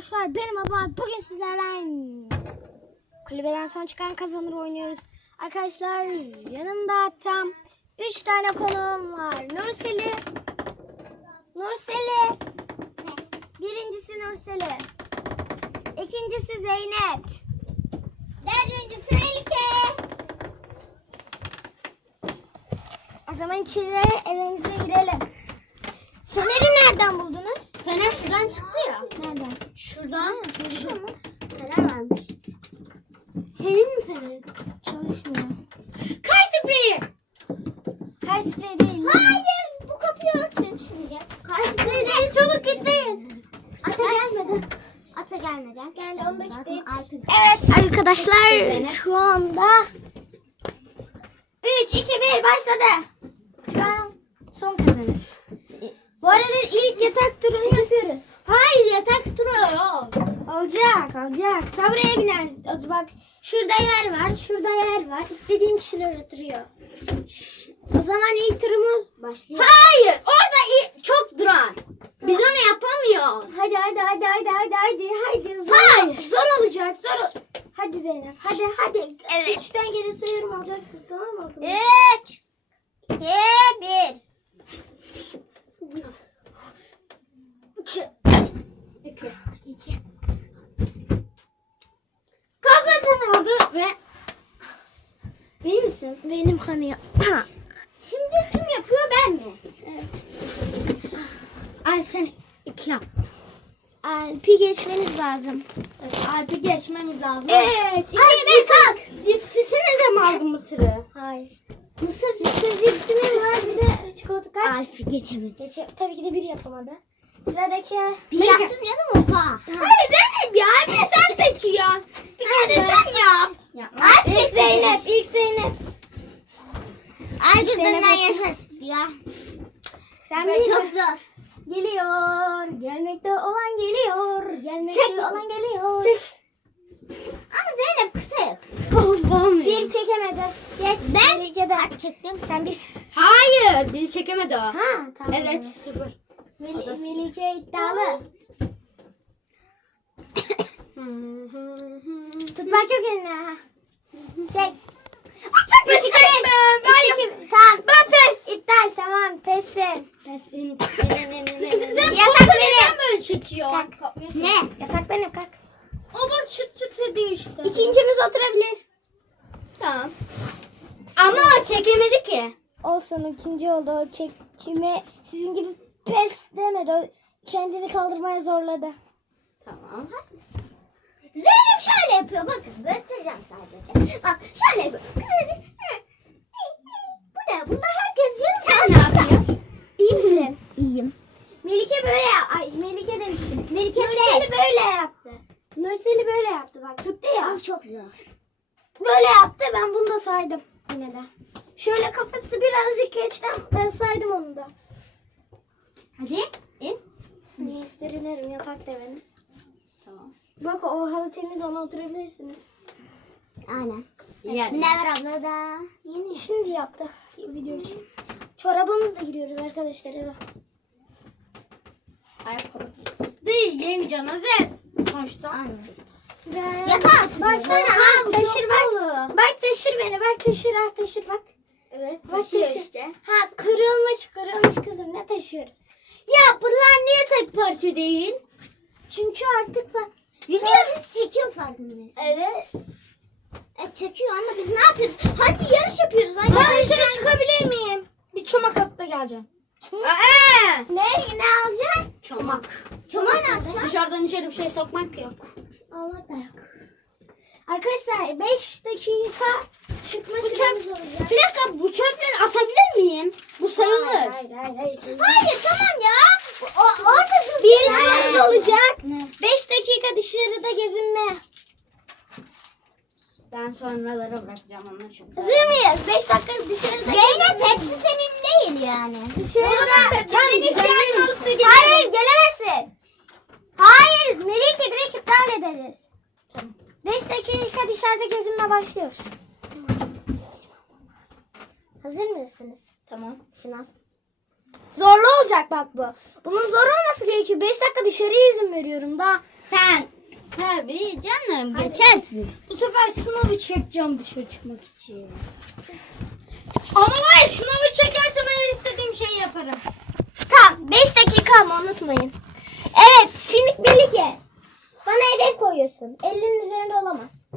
arkadaşlar benim adım bugün sizlerle kulübeden son çıkan kazanır oynuyoruz. Arkadaşlar yanımda tam 3 tane konuğum var. Nurseli. Nurseli. Birincisi Nurseli. İkincisi Zeynep. Dördüncüsü Melike. O zaman içeri evimize girelim. Fener'i nereden buldunuz? Fener şuradan çıktı ya. Nereden? Şuradan. Çalışıyor mu? Fener varmış. Senin mi fenerin? Çalışmıyor. Kar spreyi. Kar spreyi değil. Hayır. Bu kapıyı örtün. Gel. Kar spreyi değil. Çabuk gitmeyin. Ata gelmedi. Ata gelmedi. Geldi onu da işte. Evet arkadaşlar şu anda 3, 2, 1 başladı. Şu an son kazanır. Bu arada ilk yatak turunu yapıyoruz. Hayır yatak turu yok. Olacak olacak. Ta buraya biner. O- Bak şurada yer var şurada yer var. İstediğim kişiler oturuyor. Şş, O zaman ilk turumuz başlıyor. Hayır. Orada i- çok duran. Biz onu yapamıyoruz. Hadi hadi hadi hadi hadi hadi hadi zor, Hayır. zor olacak zor. ol- Hadi Zeynep hadi hadi. Evet. Üçten geri sayıyorum olacaksın tamam mı? Üç. İki. Bir. İki. İki. İki. Kafasını vurdu ve değil misin? Benim kanıyor. Şimdi kim yapıyor ben mi? evet. Alp sen iki yaptın. Alp'i geçmeniz lazım. Evet, Alp'i geçmemiz lazım. Evet. İki ve kalk. Cipsisini de mi aldın mısırı? Hayır. Mısır Mısır cipsimiz var bir de çikolata kaç? Alp'i geçemedi. Geçe- Tabii ki de bir yapamadı. Sıradaki. Bir yaptım canım oha. Hayır Zeynep ya. Bir sen seçiyorsun. Bir kere de sen yap. Alp İlk seçti. Zeynep. ilk Zeynep. Yüzünden yaptı. yaşasın ya. Sen Ben bir çok zor. Geliyor. Gelmekte olan geliyor. Gelmekte Çek. olan geliyor. Ama Zeynep kısa yap. Olmuyor. Bir çekemedi. Geç. Ben- Bir, iki de. çektim. Sen bir. Hayır. Bizi çekemedi o. Ha tamam. Evet sıfır. Mel- Melike iddialı. Tutmak yok eline. Çek. Çekme Üç, çekme. Ben bir. Tamam. Ben pes. İptal tamam. Pessin. Sen Yatak benim. böyle çekiyor? Ne? Yatak benim kalk. O bak çıt çıt ediyor işte. İkincimiz oturabilir. Tamam. Ama o çekemedi ki. Olsun ikinci oldu. O çekimi sizin gibi pes demedi. O kendini kaldırmaya zorladı. Tamam. Zeynep şöyle yapıyor. Bakın göstereceğim sadece. Bak şöyle yapıyor. Bu ne? Bunda herkes yarım Sen ne yapıyorsun? İyi misin? İyiyim. Melike böyle. Ay Melike demişim. Melike Nurseli böyle yaptı. Nurseli böyle yaptı bak tuttu ya. çok zor. Böyle yaptı ben bunu da saydım yine de. Şöyle kafası birazcık geçti ama ben saydım onu da. Hadi. İn. Niye isterinerim yatak da benim. Tamam. Bak o halı temiz ona oturabilirsiniz. Aynen. Never abla da. Yeni. Şimdi yaptı video için. Çorabımızla giriyoruz arkadaşlar eve. Ayakkabı. Değil yeni canazep. Sonuçta. Aynen. Ve- Yatağa oturuyor. Baksana Ha, bu taşır bak. Bak taşır beni bak taşır ha taşır bak. Evet. Bak taşır. Ha kırılmış kırılmış kızım ne taşır. Ya bunlar niye tek parça değil? Çünkü artık bak. Video biz çekiyor farkındayız. Evet. Evet çekiyor ama biz ne yapıyoruz? Hadi yarış yapıyoruz. Hadi. Ben dışarı çıkabilir miyim? Bir çomak alıp da geleceğim. Aa! Ne? Ne alacaksın? Çomak. Çomak ne yapacaksın? Dışarıdan içeri bir şey sokmak yok. Allah dayak. Arkadaşlar 5 dakika çıkma Bu çöp- olacak. Bir dakika bu çöpleri atabilir miyim? Bu sayılır. Hayır hayır hayır. hayır. Hayır tamam ya. O, orada dur. Bir yarışmamız olacak. Ne? 5 dakika dışarıda gezinme. Ben sonralara bırakacağım onu çünkü. Hazır mıyız? 5 dakika dışarıda Zeynep hepsi senin değil yani. Dışarıda. Ben isteyen alıp da Hayır gelemezsin. Hayır Melike direkt iptal ederiz. Tamam. 5 dakika dışarıda gezinme başlıyor. Hazır mısınız? Tamam. Şınav. Zorlu olacak bak bu. Bunun zor olması gerekiyor. 5 dakika dışarıya izin veriyorum daha. Sen tabii canım geçersin. Bu sefer sınavı çekeceğim dışarı çıkmak için. Ama ben sınavı çekersem eğer istediğim şeyi yaparım. Tamam 5 dakika ama unutmayın. Evet şimdi birlikte. Bana hedef koyuyorsun. 50'nin üzerinde olamaz.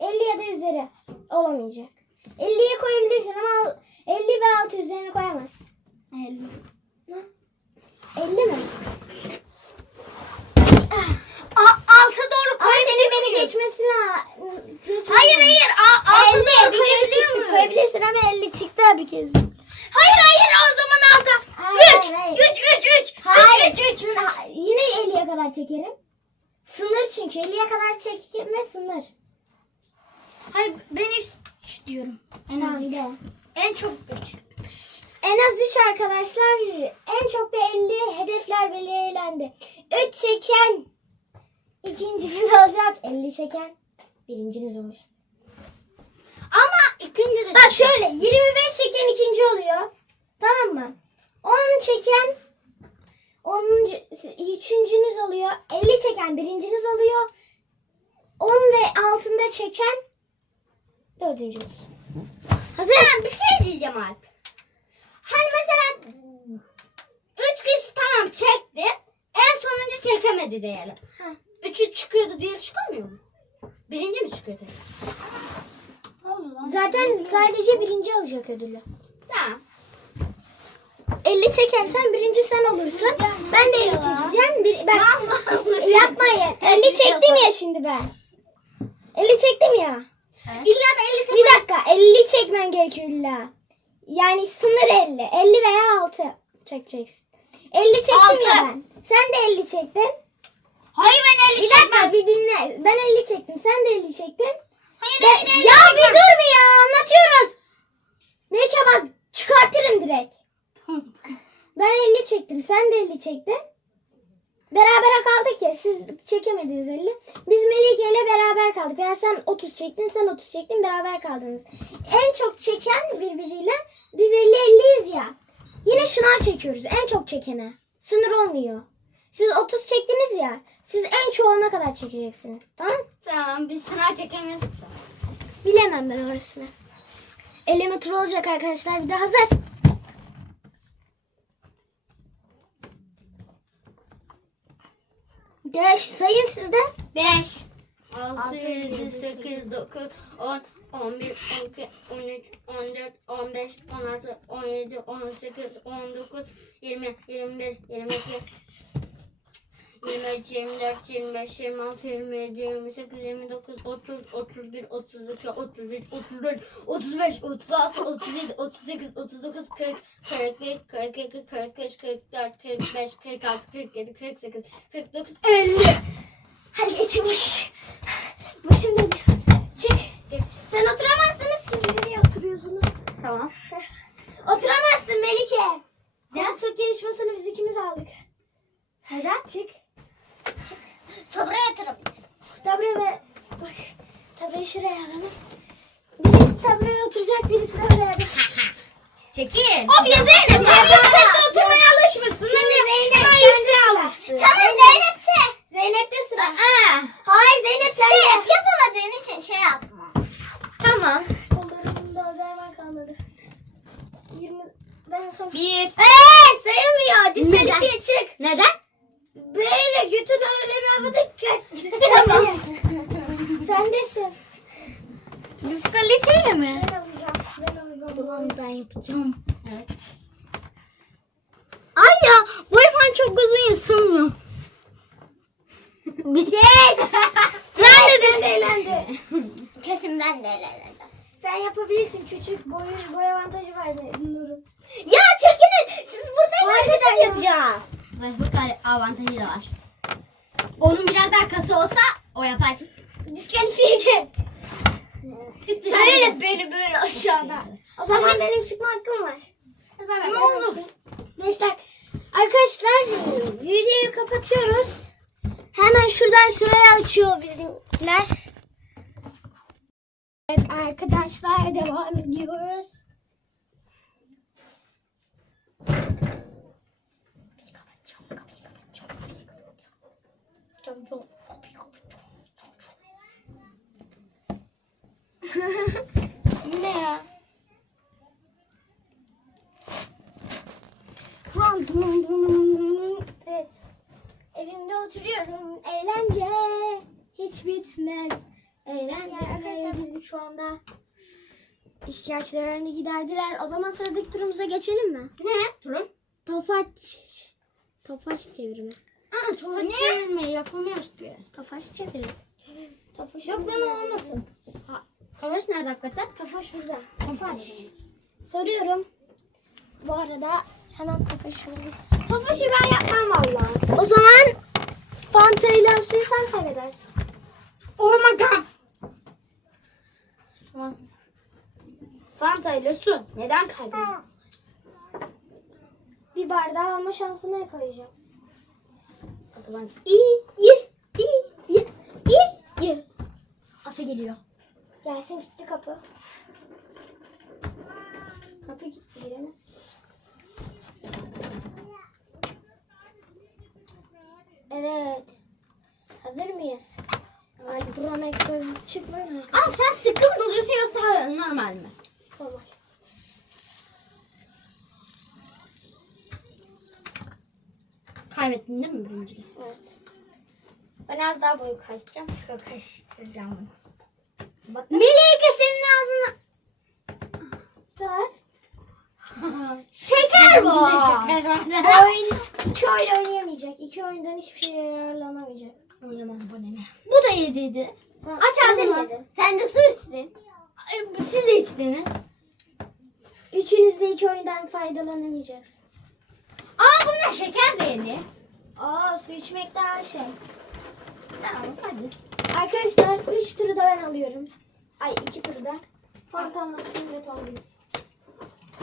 50 ya da üzeri olamayacak. 50'ye koyabilirsin ama 50 ve altı üzerine koyamazsın. 50. 50 mi? Alta doğru Ama senin beni geçmesine... geçmesine- Hayır hayır a- alta 50 doğru çıktı. muyuz? Koyabilirsin ama 50 çıktı bir kez. Hayır hayır o zaman alta. Hayır, 3 hayır. 3 3 3 Hayır. 3 3 sınır- Yine 50'ye kadar çekerim. Sınır çünkü 50'ye kadar çekme sınır. Hayır ben 3 diyorum. En az devam. En çok 3. En az 3 arkadaşlar. En çok da 50 hedefler belirlendi. 3 çeken ikincimiz olacak. 50 çeken birinciniz olacak. Ama ikinci de Bak şöyle 25 çeken ikinci oluyor. Tamam mı? 10 çeken 10. üçüncünüz oluyor. 50 çeken birinciniz oluyor. 10 ve altında çeken dördüncünüz. Hazır. bir şey diyeceğim Alp. Hani mesela 3 kişi tamam çekti. En sonuncu çekemedi diyelim. Ha. Üçü çıkıyordu diğeri çıkamıyor mu? Birinci mi çıkıyordu? Ne oldu lan? Zaten sadece birinci alacak ödülü. Tamam. 50 çekersen birinci sen olursun. Ben de 50 çekeceğim. Bir, bak yapmayın. 50 çektim ya şimdi ben. 50 çektim ya. İlla da 50 Bir dakika 50 çekmen gerekiyor illa. Yani sınır 50. 50 veya 6 çekeceksin. 50 çektim ya ben. Sen de 50 çektin. Hayır ben 50 Bir çekmem. dakika bir dinle. Ben 50 çektim. Sen de 50 çektin. Hayır Ben, hayır, hayır, ya bir çekmem. dur bir ya anlatıyoruz. Melike bak çıkartırım direkt. Ben 50 çektim. Sen de 50 çektin. Berabere kaldık ya. Siz çekemediniz 50. Biz Melike ile beraber kaldık. Yani sen 30 çektin, sen 30 çektin. Beraber kaldınız. En çok çeken birbiriyle biz 50-50'yiz ya. Yine şınav çekiyoruz. En çok çekene. Sınır olmuyor. Siz 30 çektiniz ya. Siz en çoğuna kadar çekeceksiniz. Tamam Tamam biz sınav çekemiyoruz. Bilemem ben orasını. 50 metre olacak arkadaşlar. Bir de hazır. Beş sayın sizde. 5 6 7 8 9 10 11 12 13 14 15 16 17 18 19 20 21 22 23, 24, 25, 26, 27, 28, 29, 30, 31, 32, 33, 34, 35, 36, 37, 38, 39, 40, 41, 42, 43, 44, 45, 46, 47, 48, 49, 50. Hadi geçin baş. Başım dönüyor. Çık. Sen oturamazsınız ki siz niye oturuyorsunuz? Tamam. Oturamazsın Melike. Koltuk yarışmasını biz ikimiz aldık. Neden? Çık. Taburaya oturabilirsin. Tabre ve bak tabreyi şuraya alalım. Birisi tabreye oturacak, birisi de oraya. Çekil. Of ya Zeynep, ben yüksekte oturmaya alışmışsın. Şimdi Zeynep Hemen yükseğe alıştı. Tamam Zeynep'te. Zeynep'te sıra. Aa, Hayır Zeynep sende. yapamadığın için şey yapma. Tamam. Kollarımda derman kalmadı. 20'den sonra. Bir. Eee sayılmıyor. Diskalifiye çık. Neden? Sığmıyor. Geç. Ben de Sen dis- eğlendi. Kesin ben de eğleneceğim. Sen yapabilirsin. Küçük boy, boy avantajı var Nur'un. Ya çekinin. Siz burada sen yapacağım? Zayıflık avantajı da var. Onun biraz daha kası olsa o yapar. Diskalifiye. Böyle beni böyle aşağıda. O zaman benim çıkma hakkım var. Ne olur? Beş dakika. Arkadaşlar videoyu kapatıyoruz. Hemen şuradan şuraya açıyor bizimkiler. Evet arkadaşlar devam ediyoruz. ne ya? Evet. Evimde oturuyorum. Eğlence hiç bitmez. Eğlence. Arkadaşlar girdik şu anda. İhtiyaçlarını giderdiler. O zaman sıradaki turumuza geçelim mi? Ne? Durum. Tofaş. Tofaş çevirme. Aa, tuvalet çevirme yapamıyoruz ki. Tofaş çevirme. Tofaş Yok lan o olmasın. Ha, Kavaş nerede hakikaten? Tofaş burada. Tofaş. Soruyorum. Bu arada hemen tofaşımızı... Tofaşı ben yapmam valla. O zaman Fanta ile suyu sen kaybedersin. Oh my god. Tamam. Fanta ile su. Neden kaybediyorsun? Bir bardağı alma şansını yakalayacaksın. O zaman İyi, iyi, iyi, iyi, iyi, iyi. ası geliyor. Gelsin gitti kapı. Kapı gitti, giremez ki. Evet. Hazır mıyız? Ay Duramax'ız çıkmıyor mu? Abi sen sıkı mı doluyorsun yoksa normal mi? Normal. Kaybettin değil mi birinciliği? Evet. Ben az daha boyu kaçacağım. Şöyle karıştıracağım bunu. Melike senin ağzına. Dur. Şeker var. Şeker var. Oyun, iki oyun oynayamayacak. İki oyundan hiçbir şey yararlanamayacak. Oynamam bu ne? Bu da yediydi. Aç yedin. Sen de su içtin. Siz de içtiniz. Üçünüz de iki oyundan faydalanamayacaksınız. Aa bunlar şeker de yedi. Aa su içmek daha şey. Tamam hadi. Arkadaşlar 3 turu da ben alıyorum. Ay 2 turu da. Fantanla su ve tombul.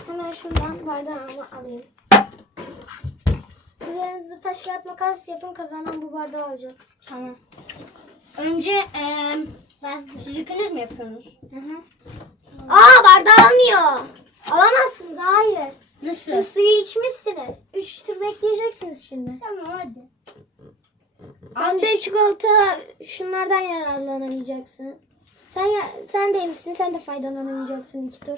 Hemen şuradan bardağımı alayım. Siz elinizde taş kağıt makas yapın kazanan bu bardağı alacak. Tamam. Önce eee ben siz ikiniz mi yapıyorsunuz? Hı hı. Aa bardağı almıyor. Alamazsınız hayır. Nasıl? Siz suyu içmişsiniz. 3 tur bekleyeceksiniz şimdi. Tamam hadi. Ben de çikolata şunlardan yararlanamayacaksın. Sen ya, sen de yemişsin sen de faydalanamayacaksın iki tur.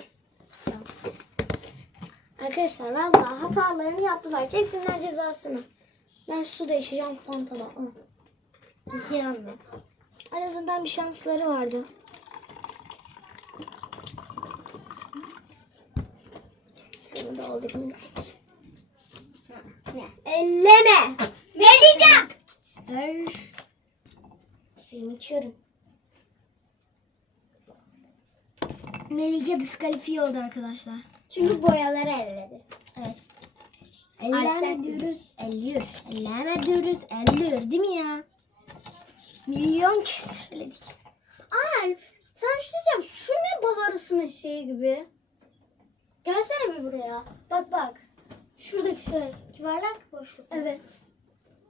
Arkadaşlar vallahi hatalarını yaptılar. Çeksinler cezasını. Ben su da içeceğim Fanta'da. Hı. Yalnız. En azından bir şansları vardı. Da aldım. Ne? Elleme. Melike! Ver. Suyumu içiyorum. Melike diskalifiye oldu arkadaşlar. Çünkü boyaları elledi. Evet. Elleme diyoruz, elliyor. Elleme diyoruz, elliyor değil mi ya? Milyon kez söyledik. Alp sen bir şey diyeceğim. Şu ne bal arısının şeyi gibi? Gelsene bir buraya. Bak bak. Şuradaki şey. Yuvarlak boşluk. Evet.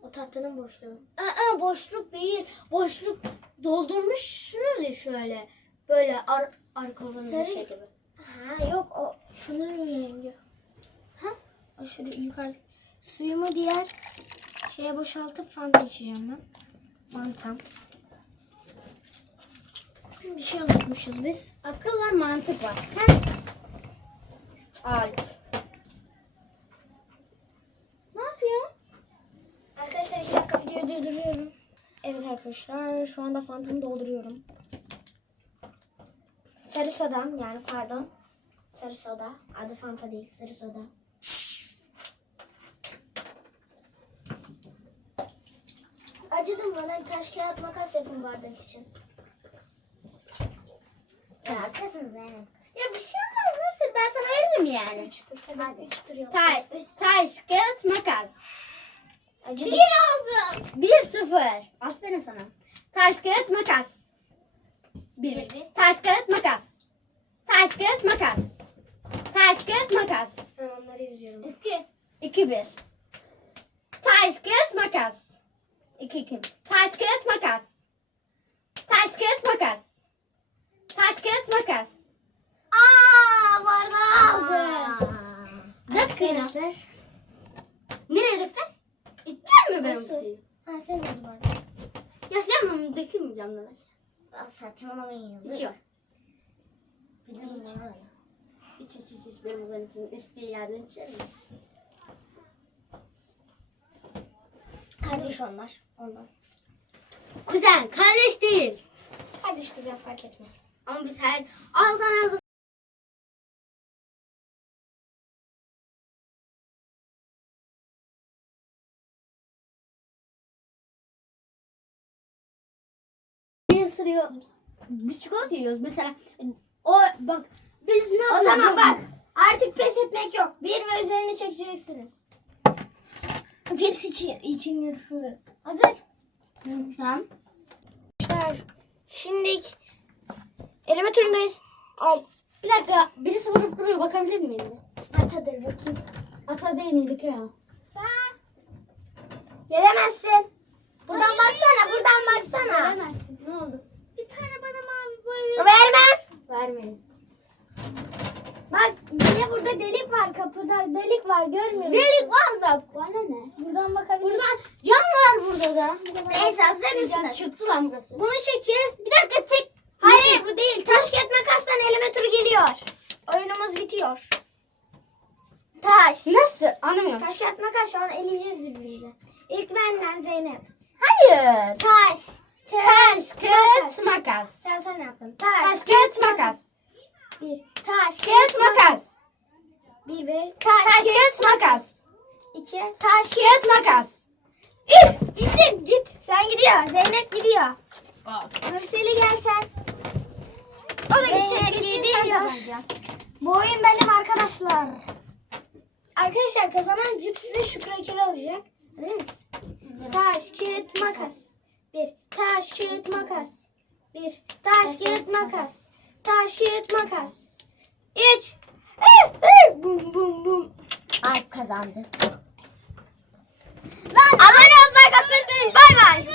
O tatlının boşluğu. Aa, boşluk değil. Boşluk doldurmuşsunuz ya şöyle. Böyle ar arkalarında Sarı- şey gibi. Ha yok o şunu yenge. Ha? Şurada yukarıda. Suyumu diğer şeye boşaltıp fanta içeceğim ben. Fantam. Bir şey unutmuşuz biz. Akıl var mantık var. Sen Alp. Ne yapıyorsun? Arkadaşlar iki dakika videoyu durduruyorum. Evet arkadaşlar şu anda fantamı dolduruyorum. Sarı sodam yani pardon. Sarı soda. Adı fanta değil sarı soda. Acıdım bana taş kağıt makas yapın bardak için. Ya kızım Zeynep. Ya bir şey olmaz. Nurse ben sana veririm yani. Üç tur. Hadi üç tur yap. Taş, taş, kağıt, makas. Acıdım. Bir oldu. Bir sıfır. Aferin sana. Taş, kağıt, makas. Bir, bir. Taş, kağıt, makas. Taş, kağıt, makas. Kağıt, makas. Ben onları izliyorum. İki. İki bir. Taş, kağıt, makas. İki iki. Taş, kağıt, makas. Taş, kağıt, makas. Taş, kağıt, makas. Aa bardağı aldı. Dök. Arkadaşlar. Nereye dökeceğiz? İçecek mi Nasıl? suyu? Ha sen oldu bardak. Ya sen onu dökemeyeceğim ben. Saçmalamayın yazık. İçiyor. Bilirim bana ya. İç iç iç iç benim benimkinin isteği yerden içer misin? Kardeş onlar. Ondan. Kuzen kardeş değil. Kardeş güzel fark etmez. Ama biz her ağızdan ağza ısırıyor. Biz çikolata yiyoruz mesela. O bak biz ne O zaman bak artık pes etmek yok. Bir ve üzerine çekeceksiniz. Cips için, için yarışıyoruz. Hazır? Tamam. Arkadaşlar şimdi eleme turundayız. Ay Bir dakika birisi vurup duruyor bakabilir miyim? atadır bakayım. Ata değil miydik ya? Gelemezsin. Buradan baksana buradan baksana. Veremezsin. Ne oldu? Bir tane bana mavi boy ver. Vermem. Vermeyiz. Bak yine burada delik var kapıda delik var görmüyor musun? Delik var da. Bana ne? Buradan bakabilirsin. Buradan cam var burada da. Neyse hazır mısınız? Çıktı lan burası. Bunu çekeceğiz. gidiyor. Zeynep gidiyor. Bak. Nursel'i gel. O da gidecek. gidiyor. Bu oyun benim arkadaşlar. Arkadaşlar kazanan cipsi ve şu krakeri alacak. Hazır mısın? Taş, kağıt, makas. Bir. Taş, kağıt, makas. Bir. Taş, kağıt, makas. Taş, kağıt, makas. Üç. bum bum bum. Alp kazandı. Abone olmayı unutmayın. Bay bay.